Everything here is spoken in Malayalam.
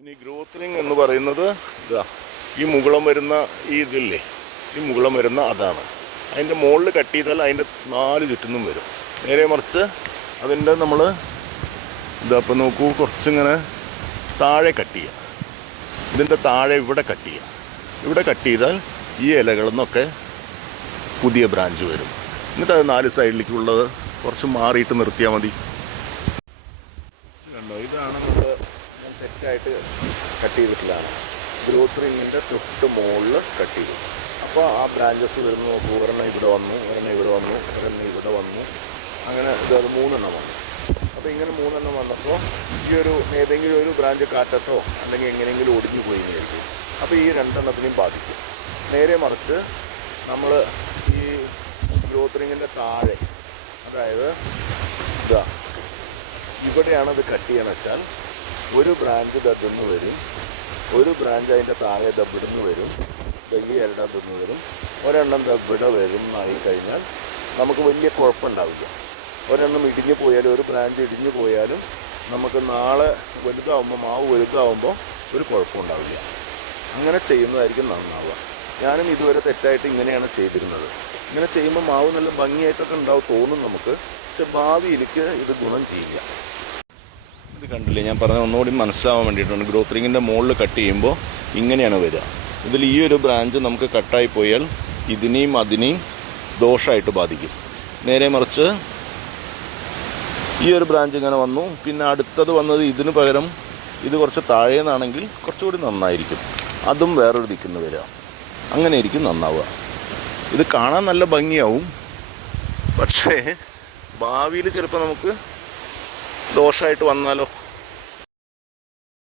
ഇനി ഗ്രോത്ത് റിങ് എന്ന് പറയുന്നത് ഇതാ ഈ മുകുളം വരുന്ന ഈ ഇതില്ലേ ഈ മുകുളം വരുന്ന അതാണ്. അതിന്റെ മുകളിൽ കട്ട് ചെയ്താൽ അതിന്റെ നാല് ചുറ്റിനും വരും. നേരെ മറിച്ച് അതിന്റെ നമ്മൾ ഇതാ ഇപ്പം നോക്കൂ കുറച്ചിങ്ങനെ താഴെ കട്ട് ചെയ്യുക ഇതിന്റെ താഴെ ഇവിടെ കട്ട് ചെയ്യുക ഇവിടെ കട്ട് ചെയ്താൽ ഈ ഇലകളിൽ നിന്നൊക്കെ പുതിയ ബ്രാഞ്ച് വരും. എന്നിട്ട് അത് നാല് സൈഡിലേക്കുള്ളത് കുറച്ച് മാറിയിട്ട് നിർത്തിയാൽ മതി. ഇതാണ് നമ്മൾ ഞാൻ തെറ്റായിട്ട് കട്ട് ചെയ്തിട്ടുള്ളതാണ് ഗ്രോത്ത് റിങ്ങിന്റെ തൊട്ട് മുകളിൽ കട്ട് ചെയ്തു. അപ്പോൾ ആ ബ്രാഞ്ചസ് വരുന്നു നോക്കൂ ഒരെണ്ണം ഇവിടെ വന്നു ഒരെണ്ണം ഇവിടെ വന്നു ഒരെണ്ണം ഇവിടെ വന്നു. അങ്ങനെ ഇത് മൂന്നെണ്ണം വന്നു. അപ്പോൾ ഇങ്ങനെ മൂന്നെണ്ണം വന്നപ്പോൾ ഈ ഒരു ഏതെങ്കിലും ഒരു ബ്രാഞ്ച് കാറ്റത്തോ അല്ലെങ്കിൽ എങ്ങനെയെങ്കിലും ഒടിഞ്ഞു പോയി കഴിഞ്ഞു അപ്പോൾ ഈ രണ്ടെണ്ണത്തിനെയും ബാധിക്കും. നേരെ മറിച്ച് നമ്മൾ ഈ ഗ്രോത്ത് റിങ്ങിന്റെ താഴെ അതായത് ഇതാ ഇവിടെയാണ് അത് കട്ട് ചെയ്യണമെന്ന് വെച്ചാൽ ഒരു ബ്രാഞ്ച് ദത്തുനിന്ന് വരും. ഒരു ബ്രാഞ്ച് അതിന്റെ താഴെ ദബിടുന്ന് വരും. തെങ്ങി ഈ വരും. ഒരെണ്ണം ദബിട വരും എന്നായി കഴിഞ്ഞാൽ നമുക്ക് വലിയ കുഴപ്പമുണ്ടാവില്ല. ഒരെണ്ണം ഇടിഞ്ഞു പോയാലും ഒരു ബ്രാഞ്ച് ഇടിഞ്ഞു പോയാലും നമുക്ക് നാളെ വലുതാവുമ്പോൾ മാവ് വലുതാവുമ്പോൾ ഒരു കുഴപ്പമുണ്ടാവില്ല. അങ്ങനെ ചെയ്യുന്നതായിരിക്കും നന്നാവുക. ഞാനും ഇതുവരെ തെറ്റായിട്ട് ഇങ്ങനെയാണ് ചെയ്തിരുന്നത്. ഇങ്ങനെ ചെയ്യുമ്പോൾ മാവ് നല്ല ഭംഗിയായിട്ടൊക്കെ ഉണ്ടാവും തോന്നും നമുക്ക്. പക്ഷെ ഭാവിയിലേക്ക് ഇത് ഗുണം ചെയ്യില്ല. ഇത് കണ്ടില്ലേ? ഞാൻ പറഞ്ഞ ഒന്നുകൂടി മനസ്സിലാവാൻ വേണ്ടിയിട്ടാണ്. ഗ്രോത്ത് റിങ്ങിന്റെ മുകളിൽ കട്ട് ചെയ്യുമ്പോൾ ഇങ്ങനെയാണ് വരിക. ഇതിൽ ഈ ഒരു ബ്രാഞ്ച് നമുക്ക് കട്ടായി പോയാൽ ഇതിനെയും അതിനെയും ദോഷമായിട്ട് ബാധിക്കും. നേരെ മറിച്ച് ഈ ഒരു ബ്രാഞ്ച് ഇങ്ങനെ വന്നു. പിന്നെ അടുത്തത് വന്നത് ഇതിന് പകരം ഇത് കുറച്ച് താഴേന്നാണെങ്കിൽ കുറച്ചുകൂടി നന്നായിരിക്കും. അതും വേറൊരു ദിക്കുന്ന് വരിക. അങ്ങനെ ആയിരിക്കും നന്നാവുക. ഇത് കാണാൻ നല്ല ഭംഗിയാവും. പക്ഷേ ഭാവിയിൽ ചിലപ്പോൾ നമുക്ക് ദോഷമായിട്ട് വന്നാലോ?